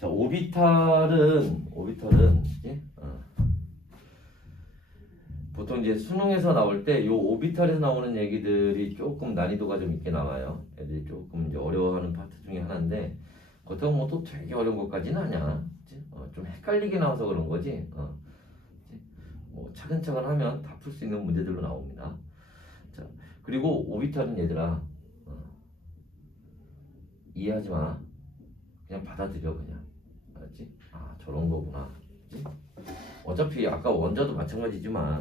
자, 오비탈은 예? 보통 이제 수능에서 나올 때 요 오비탈에서 나오는 얘기들이 조금 난이도가 좀 있게 나와요. 애들이 조금 이제 어려워하는 파트 중에 하나인데 그렇다고 뭐 또 되게 어려운 것까지는 아니야. 좀 헷갈리게 나와서 그런 거지. 뭐 차근차근 하면 다 풀 수 있는 문제들로 나옵니다. 자, 그리고 오비탈은 얘들아 이해하지 마. 그냥 받아들여 그냥. 알았지? 아 저런 거구나. 그치? 어차피 아까 원자도 마찬가지지만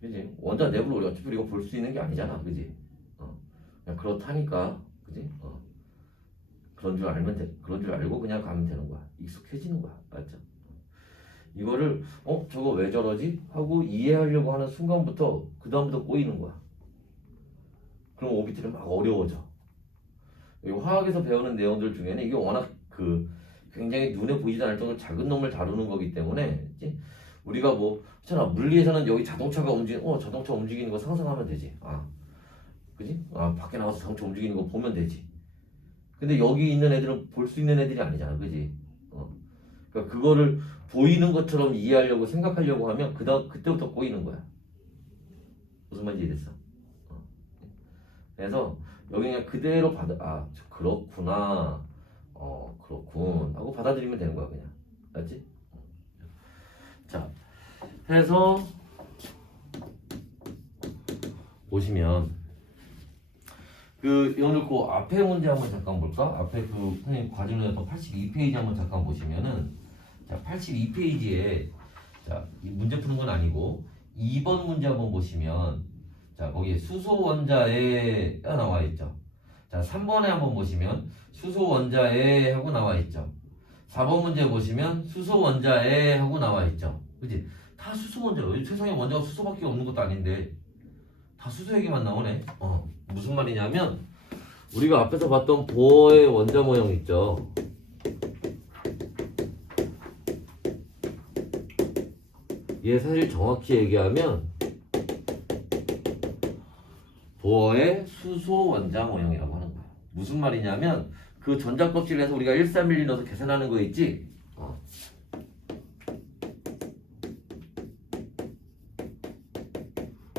그지? 원자 내부를 우리 어차피 우리가 볼 수 있는 게 아니잖아. 그지? 그냥 그렇다니까. 그지? 그런 줄 알면 돼. 그런 줄 알고 그냥 가면 되는 거야. 익숙해지는 거야. 알았죠? 이거를 저거 왜 저러지? 하고 이해하려고 하는 순간부터 그 다음부터 꼬이는 거야. 그럼 오비탈이 막 어려워져. 이 화학에서 배우는 내용들 중에는 이게 워낙 굉장히 눈에 보이지 않을 정도로 작은 놈을 다루는 거기 때문에 그치? 우리가 뭐 있잖아 물리에서는 여기 자동차가 자동차 움직이는 거 상상하면 되지. 그지? 밖에 나가서 자동차 움직이는 거 보면 되지. 근데 여기 있는 애들은 볼 수 있는 애들이 아니잖아. 그지? 그러니까 그거를 보이는 것처럼 이해하려고 생각하려고 하면 그때부터 꼬이는 거야. 무슨 말인지 이해됐어? 그래서 여기 그냥 그대로 그렇구나. 그렇군 하고 받아들이면 되는 거야 그냥. 알지? 자, 해서 보시면 여러분들 그 앞에 문제 한번 잠깐 볼까? 앞에 선생님 과정에서 82페이지 한번 잠깐 보시면은 자 82페이지에 자 이 문제 푸는 건 아니고 2번 문제 한번 보시면 자 거기에 수소 원자에가 나와 있죠. 자 3번에 한번 보시면 수소 원자에 하고 나와 있죠. 4번 문제 보시면 수소 원자에 하고 나와 있죠. 그치? 다 수소 원자로. 세상에 원자가 수소밖에 없는 것도 아닌데 다 수소 얘기만 나오네. 무슨 말이냐면 우리가 앞에서 봤던 보어의 원자 모형 있죠. 얘 사실 정확히 얘기하면 보어의 수소 원자 모형이라고 하는 거야. 무슨 말이냐면 그 전자 껍질에서 우리가 131 넣어서 계산하는 거 있지?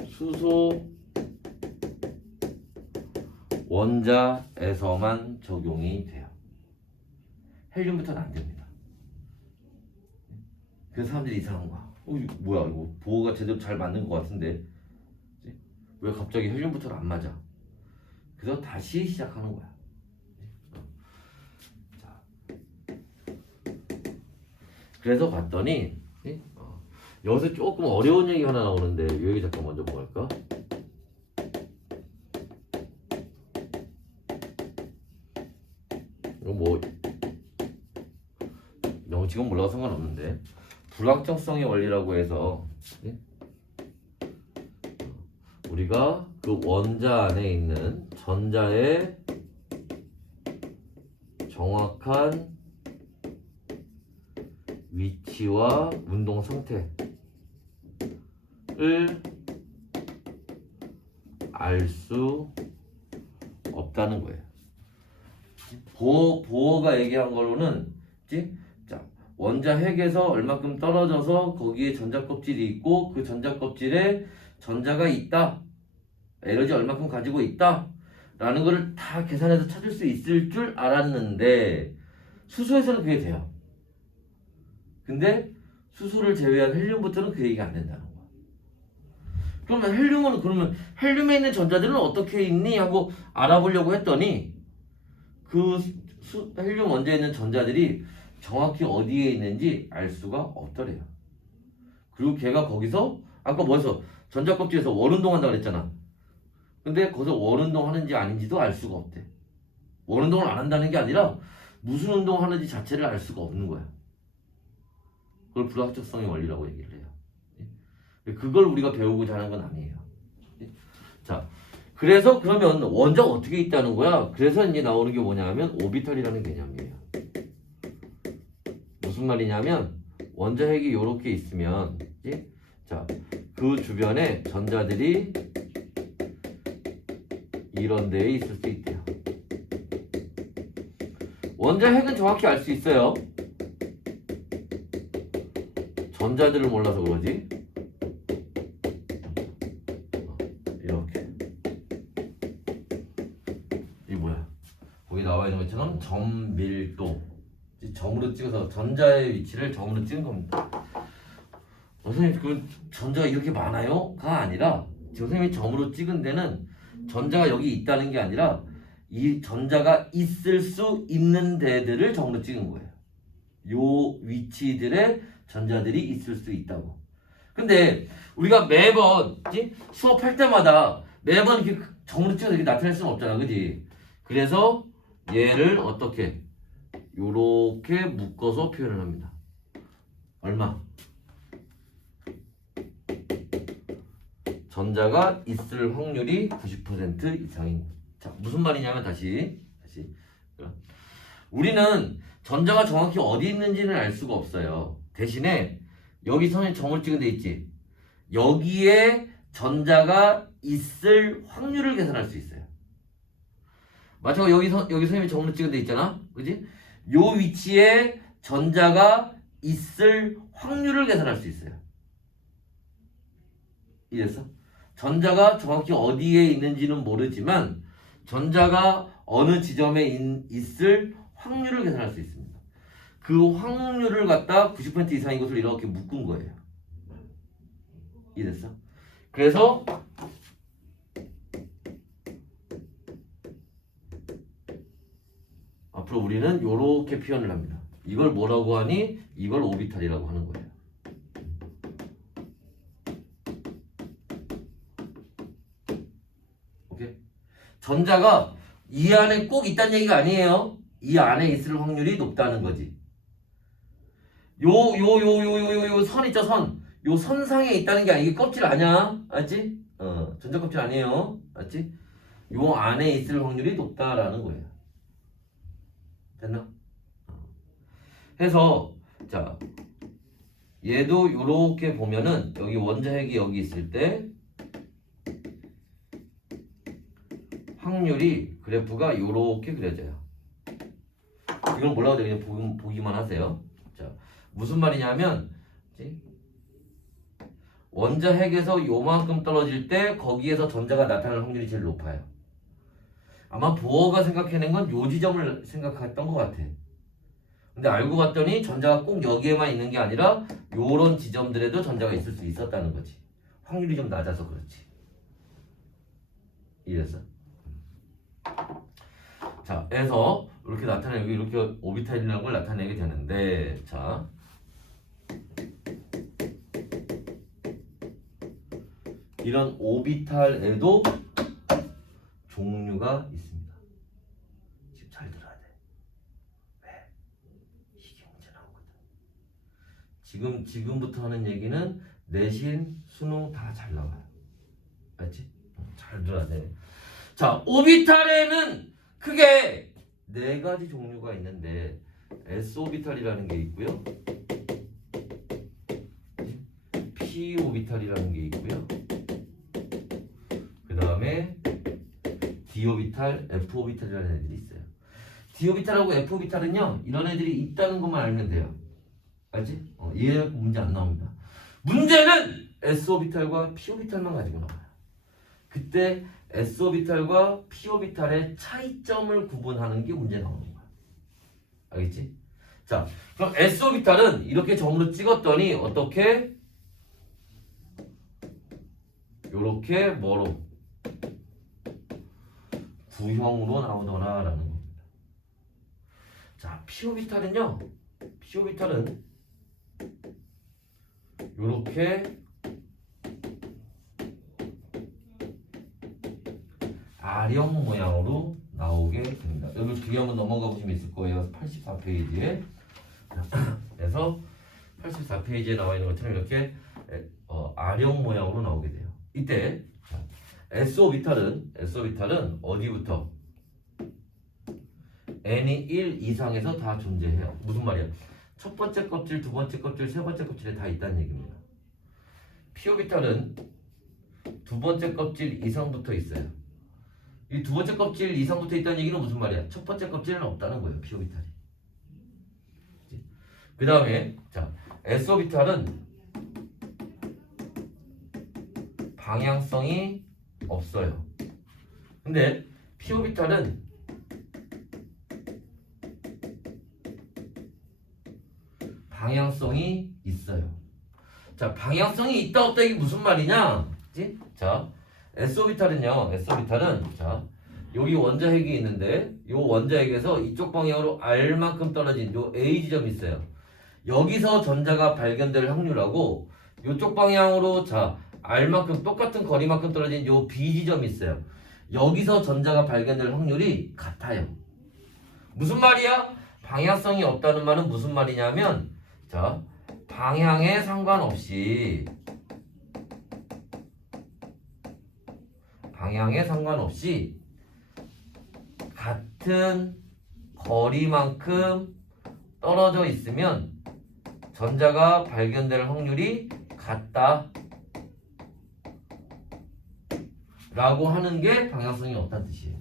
수소 원자에서만 적용이 돼요. 헬륨부터는 안 됩니다. 그래서 사람들이 이상한 거야. 이거 뭐야 이거 보호가 제대로 잘 맞는 것 같은데 왜 갑자기 헬륨부터는 안 맞아? 그래서 다시 시작하는 거야. 자, 그래서 봤더니 여기서 조금 어려운 얘기 하나 나오는데 이 얘기 잠깐 먼저 볼까? 이거 뭐 지금 몰라도 상관없는데 불확정성의 원리라고 해서 우리가 그 원자 안에 있는 전자의 정확한 위치와 운동 상태를 알 수 없다는 거예요. 보어가 얘기한 걸로는 자, 원자 핵에서 얼마큼 떨어져서 거기에 전자 껍질이 있고 그 전자 껍질에 전자가 있다. 에너지 얼마큼 가지고 있다. 라는 거를 다 계산해서 찾을 수 있을 줄 알았는데 수소에서는 그게 돼요. 근데 수소를 제외한 헬륨부터는 그 얘기가 안 된다는 거야. 그러면 헬륨에 있는 전자들은 어떻게 있니? 하고 알아보려고 했더니 그 헬륨 원자에 있는 전자들이 정확히 어디에 있는지 알 수가 없더래요. 그리고 걔가 거기서 아까 뭐였어? 전자 껍질에서 원운동한다 그랬잖아. 근데 거기서 원운동 하는지 아닌지도 알 수가 없대. 원운동을 안 한다는 게 아니라 무슨 운동 하는지 자체를 알 수가 없는 거야. 그걸 불확정성의 원리라고 얘기를 해요. 그걸 우리가 배우고자 하는 건 아니에요. 자, 그래서 그러면 원자가 어떻게 있다는 거야? 그래서 이제 나오는 게 뭐냐면 오비탈이라는 개념이에요. 무슨 말이냐면 원자 핵이 이렇게 있으면 자, 그 주변에 전자들이 이런 데에 있을 수 있대요. 원자 핵은 정확히 알 수 있어요. 원자들을 몰라서 그러지. 이렇게. 이게 뭐야? 거기 나와 있는 것처럼 점밀도. 점으로 찍어서 전자의 위치를 점으로 찍은 겁니다. 선생님 그 전자가 이렇게 많아요?가 아니라 선생님이 점으로 찍은 데는 전자가 여기 있다는 게 아니라 이 전자가 있을 수 있는 데들을 점으로 찍은 거예요. 요 위치들에 전자들이 있을 수 있다고. 근데 우리가 매번 수업할 때마다 매번 이렇게 점으로 찍어서 이렇게 나타낼 수는 없잖아, 그지? 그래서 얘를 어떻게 요렇게 묶어서 표현을 합니다. 얼마? 전자가 있을 확률이 90% 이상인. 자, 무슨 말이냐면 다시 우리는 전자가 정확히 어디 있는지는 알 수가 없어요. 대신에 여기 선에 점을 찍은 데 있지. 여기에 전자가 있을 확률을 계산할 수 있어요. 마찬가지로 여기 선생님이 점을 찍은 데 있잖아, 그지? 요 위치에 전자가 있을 확률을 계산할 수 있어요. 이해됐어? 전자가 정확히 어디에 있는지는 모르지만 전자가 어느 지점에 있을 확률을 계산할 수 있습니다. 그 확률을 갖다 90% 이상인 것을 이렇게 묶은 거예요. 이해됐어? 그래서 앞으로 우리는 이렇게 표현을 합니다. 이걸 뭐라고 하니? 이걸 오비탈이라고 하는 거예요. 오케이? 전자가 이 안에 꼭 있다는 얘기가 아니에요. 이 안에 있을 확률이 높다는 거지. 요 선 있죠, 선. 요 선상에 있다는 게 아니고 이게 껍질 아니야. 알지? 전자 껍질 아니에요. 알지? 요 안에 있을 확률이 높다라는 거예요. 됐나? 해서 자 얘도 요렇게 보면은 여기 원자핵이 여기 있을 때 확률이 그래프가 요렇게 그려져요. 이건 뭐라고 해야 되냐? 보기만 하세요. 자 무슨 말이냐면 원자핵에서 요만큼 떨어질 때 거기에서 전자가 나타날 확률이 제일 높아요. 아마 보어가 생각해낸 건 요 지점을 생각했던 것 같아. 근데 알고 봤더니 전자가 꼭 여기에만 있는 게 아니라 요런 지점들에도 전자가 있을 수 있었다는 거지. 확률이 좀 낮아서 그렇지. 이래서 자, 그래서 이렇게 나타내고 이렇게 오비탈이라는 걸 나타내게 되는데 자 이런 오비탈에도 종류가 있습니다. 지금 잘 들어야 돼. 왜? 이게 문제 나오거든. 지금부터 하는 얘기는 내신, 수능 다 잘 나와요. 알지? 잘 들어야 돼. 자, 오비탈에는 크게 네 가지 종류가 있는데 S 오비탈이라는 게 있고요. P 오비탈이라는 게 있고요. 그 다음에 D 오비탈, F 오비탈이라는 애들이 있어요. D 오비탈하고 F 오비탈은요, 이런 애들이 있다는 것만 알면 돼요. 알지? 얘 문제 안 나옵니다. 문제는 S 오비탈과 P 오비탈만 가지고 나와요. 그때 S 오비탈과 P 오비탈의 차이점을 구분하는 게 문제 나오는 거야. 알겠지? 자, 그럼 S 오비탈은 이렇게 점으로 찍었더니 어떻게? 요렇게 뭐로? 구형으로 나오더라라는 겁니다. 자, P 오비탈은요. P 오비탈은 요렇게 R형 모양으로 나오게 됩니다. 여기 뒤에 한번 넘어가 보시면 있을 거예요. 84페이지에. 그래서 84페이지에 나와 있는 것처럼 이렇게 R형 모양으로 나오게 돼요. 이때 S 오비탈은 어디부터? n이 1 이상에서 다 존재해요. 무슨 말이야? 첫 번째 껍질, 두 번째 껍질, 세 번째 껍질에 다 있다는 얘기입니다. P 오비탈은 두 번째 껍질 이상부터 있어요. 이 두 번째 껍질 이상부터 있다는 얘기는 무슨 말이야? 첫 번째 껍질은 없다는 거예요. P 오비탈이. 그 다음에 자 S 오비탈은 방향성이 없어요. 근데 p 오비탈은 방향성이 있어요. 자, 방향성이 있다 없다 이게 무슨 말이냐? 그치? 자, S오비탈은 자, 여기 원자핵이 있는데 요 원자핵에서 이쪽 방향으로 R만큼 떨어진 요 A 지점이 있어요. 여기서 전자가 발견될 확률하고 요쪽 방향으로 자, R만큼 똑같은 거리만큼 떨어진 요 B 지점이 있어요. 여기서 전자가 발견될 확률이 같아요. 무슨 말이야? 방향성이 없다는 말은 무슨 말이냐면 자, 방향에 상관없이 같은 거리만큼 떨어져 있으면 전자가 발견될 확률이 같다 라고 하는 게 방향성이 없다는 뜻이에요.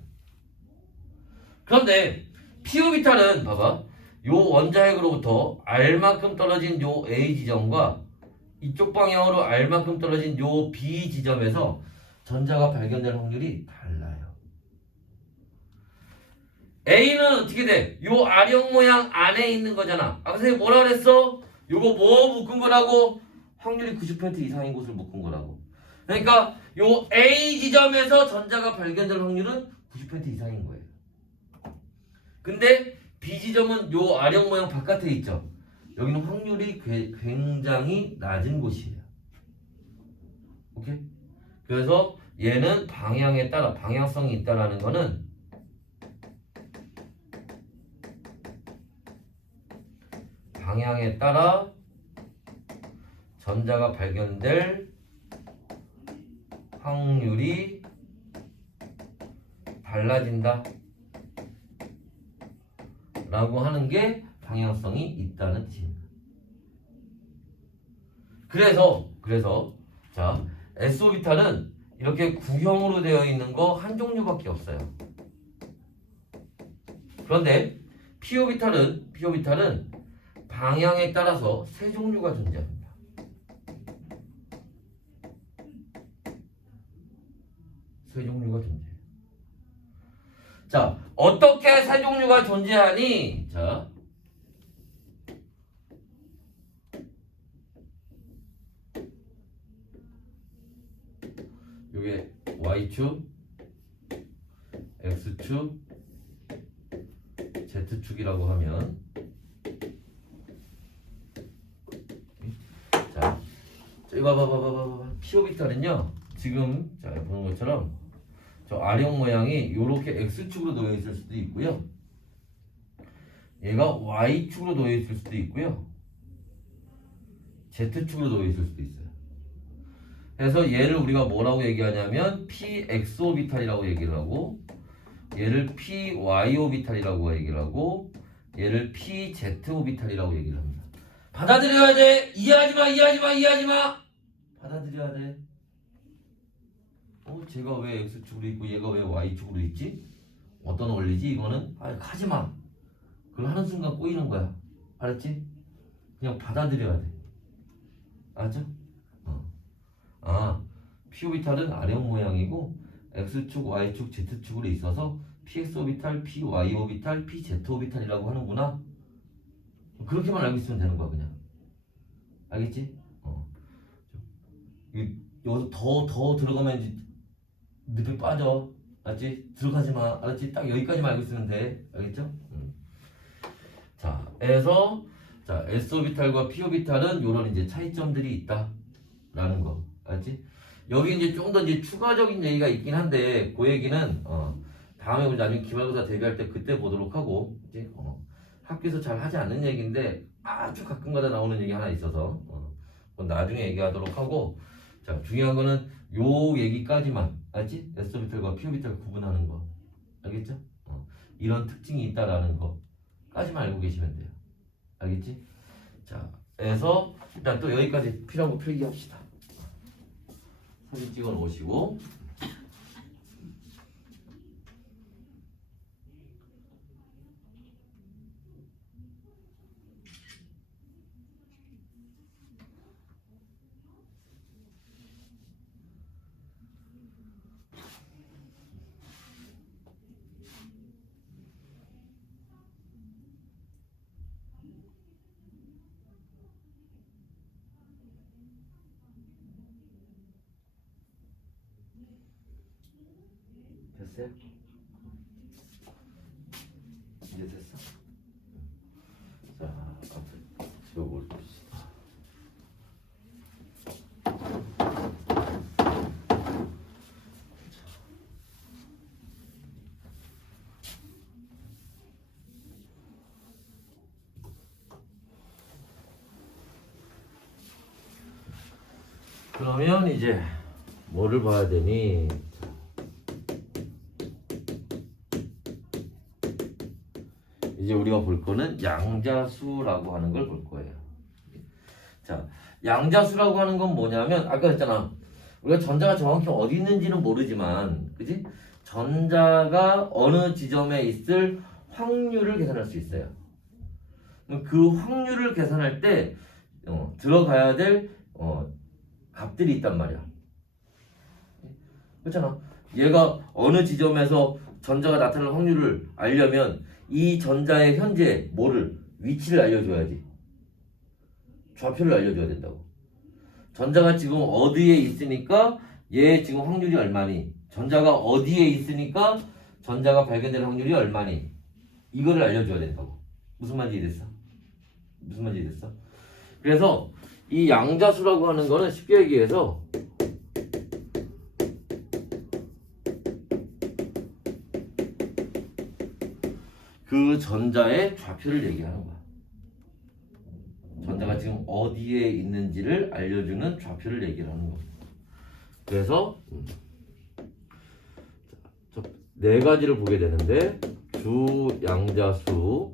그런데 P오비탈은 봐봐, 요 원자핵으로부터 R만큼 떨어진 요 A 지점과 이쪽 방향으로 R만큼 떨어진 요 B 지점에서 전자가 발견될 확률이 달라요. A는 어떻게 돼? 요 R형 모양 안에 있는 거잖아. 아까 선생님 뭐라 그랬어? 요거 뭐 묶은 거라고? 확률이 90% 이상인 곳을 묶은 거라고. 그러니까 요 A 지점에서 전자가 발견될 확률은 90% 이상인 거예요. 근데 B 지점은 요 R형 모양 바깥에 있죠. 여기는 확률이 굉장히 낮은 곳이에요. 오케이? 그래서 얘는 방향에 따라 방향성이 있다라는 거는 방향에 따라 전자가 발견될 확률이 달라진다 라고 하는 게 방향성이 있다는 뜻입니다. 그래서 자, S오비탈은 이렇게 구형으로 되어 있는 거 한 종류밖에 없어요. 그런데 P오비탈은 방향에 따라서 세 종류가 존재합니다. 세 종류가 존재해요. 자, 어떻게 세 종류가 존재하니? 자, 요게 Y축, X축, Z축이라고 하면 자, 이거 봐봐. P오비탈은요 지금 자 보는 것처럼 저 R형 모양이 이렇게 X축으로 놓여 있을 수도 있고요, 얘가 Y축으로 놓여 있을 수도 있고요, Z축으로 놓여 있을 수도 있어요. 그래서 얘를 우리가 뭐라고 얘기하냐면 PX오비탈이라고 얘기를 하고, 얘를 PY오비탈이라고 얘기를 하고, 얘를 PZ오비탈이라고 얘기를 합니다. 받아들여야 돼. 이해하지 마. 받아들여야 돼. 제가 왜 X축으로 있고 얘가 왜 Y축으로 있지? 어떤 원리지? 이거는 하지 마. 그걸 하는 순간 꼬이는 거야. 알았지? 그냥 받아들여야 돼. 알았죠? P오비탈은 R형 모양이고 X축, Y축, Z축으로 있어서 PX오비탈, PY오비탈, PZ오비탈이라고 하는구나. 그렇게만 알고 있으면 되는 거야 그냥. 알겠지? 여기서 더 들어가면 이제 늪에 빠져. 알았지? 들어가지 마. 알았지? 딱 여기까지만 알고 있으면 돼. 알겠죠? 자, 그래서 자, S오비탈과 P오비탈은 이런 이제 차이점들이 있다라는 거. 알았지? 여기 이제 좀 더 이제 추가적인 얘기가 있긴 한데 그 얘기는 다음에 우리 나중에 기말고사 대비할 때 그때 보도록 하고, 이제 학교에서 잘 하지 않는 얘기인데 아주 가끔가다 나오는 얘기 하나 있어서 그건 나중에 얘기하도록 하고, 자, 중요한 거는 요 얘기까지만. 알지? S오비탈과 P오비탈 구분하는 거. 알겠죠? 이런 특징이 있다라는 거까지만 알고 계시면 돼요. 알겠지? 자, 그래서 일단 또 여기까지 필요한 거 필기합시다. 사진 찍어 놓으시고. 이해됐어요? 이해됐어? 자, 앞에 지워볼시다. 그러면 이제 뭐를 봐야 되니? 이제 우리가 볼 거는 양자수라고 하는 걸 볼 거예요. 자, 양자수라고 하는 건 뭐냐면 아까 했잖아. 우리가 전자가 정확히 어디 있는지는 모르지만, 그지? 전자가 어느 지점에 있을 확률을 계산할 수 있어요. 그 확률을 계산할 때 들어가야 될 값들이 있단 말이야. 그렇잖아. 얘가 어느 지점에서 전자가 나타날 확률을 알려면 이 전자의 현재 뭐를 위치를 알려줘야지. 좌표를 알려줘야 된다고. 전자가 지금 어디에 있으니까 얘 지금 확률이 얼마니? 전자가 어디에 있으니까 전자가 발견될 확률이 얼마니? 이거를 알려줘야 된다고. 무슨 말인지 이해됐어? 무슨 말인지 이해됐어? 그래서 이 양자수라고 하는 거는 쉽게 얘기해서 그 전자의 좌표를 얘기하는 거야. 전자가 지금 어디에 있는지를 알려주는 좌표를 얘기하는 겁니다. 그래서 네 가지를 보게 되는데 주양자수,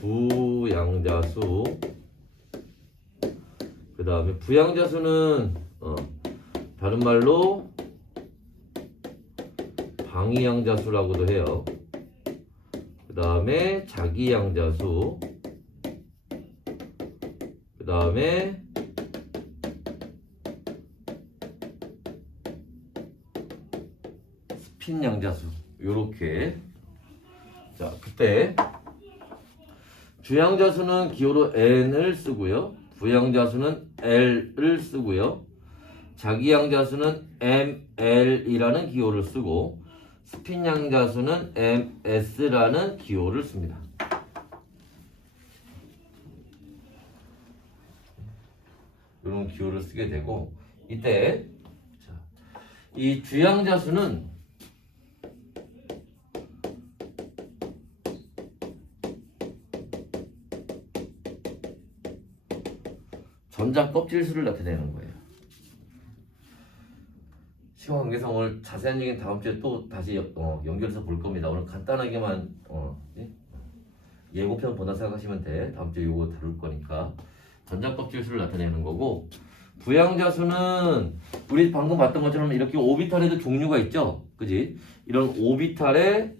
부양자수, 그 다음에 부양자수는 다른 말로 방위양자수라고도 해요. 그 다음에 자기양자수, 그 다음에 스핀양자수. 요렇게. 자, 그때 주양자수는 기호로 n을 쓰고요. 부양자수는 l을 쓰고요. 자기양자수는 ml이라는 기호를 쓰고 스핀양자수는 ms라는 기호를 씁니다. 이런 기호를 쓰게 되고 이때 이 주양자수는 전자 껍질수를 나타내는 거예요. 시간 관계상 오늘 자세한 얘기는 다음 주에 또 다시 연결해서 볼 겁니다. 오늘 간단하게만 예고편 본다 생각하시면 돼. 다음 주에 이거 다룰 거니까. 전자 껍질수를 나타내는 거고, 부양자수는 우리 방금 봤던 것처럼 이렇게 오비탈에도 종류가 있죠, 그지? 이런 오비탈의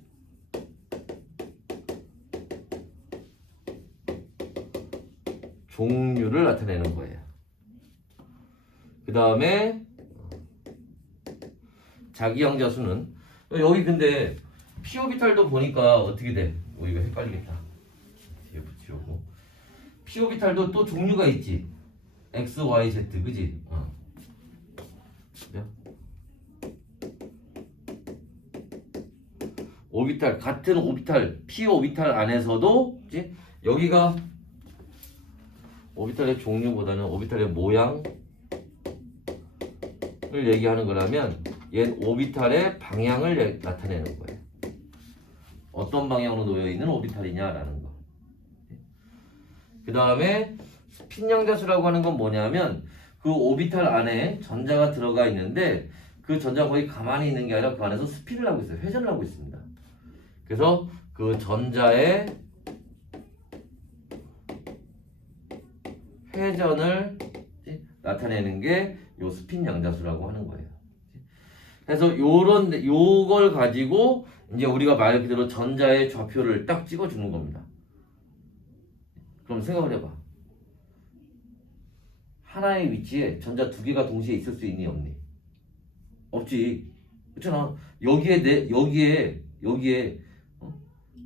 종류를 나타내는 거예요. 그 다음에 자기양자수는 여기 근데 p오비탈도 보니까 어떻게 돼? 이거 헷갈리겠다. 뒤에 붙이고 p오비탈도 또 종류가 있지. x, y, z, 그지? 그래요? 오비탈, 같은 오비탈, p오비탈 안에서도 그치? 여기가 오비탈의 종류보다는 오비탈의 모양을 얘기하는 거라면 얘는 오비탈의 방향을 나타내는 거예요. 어떤 방향으로 놓여 있는 오비탈이냐라는 거. 그 다음에 스핀양자수라고 하는 건 뭐냐면 그 오비탈 안에 전자가 들어가 있는데 그 전자가 거의 가만히 있는 게 아니라 그 안에서 스핀을 하고 있어요. 회전을 하고 있습니다. 그래서 그 전자의 회전을 나타내는 게 요 스핀 양자수라고 하는 거예요. 그래서 요걸 가지고 이제 우리가 말 그대로 전자의 좌표를 딱 찍어주는 겁니다. 그럼 생각을 해봐. 하나의 위치에 전자 두 개가 동시에 있을 수 있니 없니? 없지. 그렇잖아. 여기에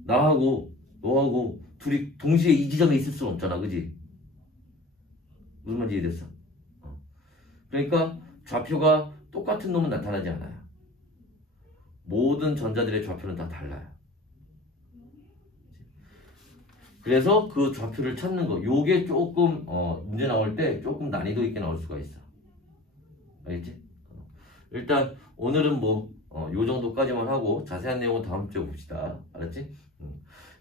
나하고 너하고 둘이 동시에 이 지점에 있을 수는 없잖아, 그지? 무슨 말인지 이해됐어? 그러니까 좌표가 똑같은 놈은 나타나지 않아요. 모든 전자들의 좌표는 다 달라요. 그래서 그 좌표를 찾는 거, 요게 조금 문제 나올 때 조금 난이도 있게 나올 수가 있어. 알겠지? 일단 오늘은 뭐 요 정도까지만 하고 자세한 내용은 다음 주에 봅시다. 알았지?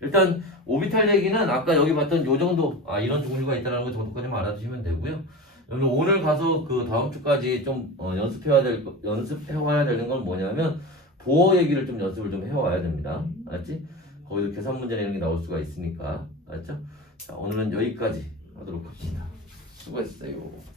일단 오비탈 얘기는 아까 여기 봤던 요 정도, 이런 종류가 있다는 거 정도까지만 알아두시면 되고요. 여기 오늘 가서 그 다음 주까지 좀 연습해와야 되는 건 뭐냐면 보어 얘기를 좀 연습을 좀 해와야 됩니다. 알았지? 거기서 계산 문제 내는 게 나올 수가 있으니까. 알았죠? 자, 오늘은 여기까지 하도록 합시다. 수고했어요.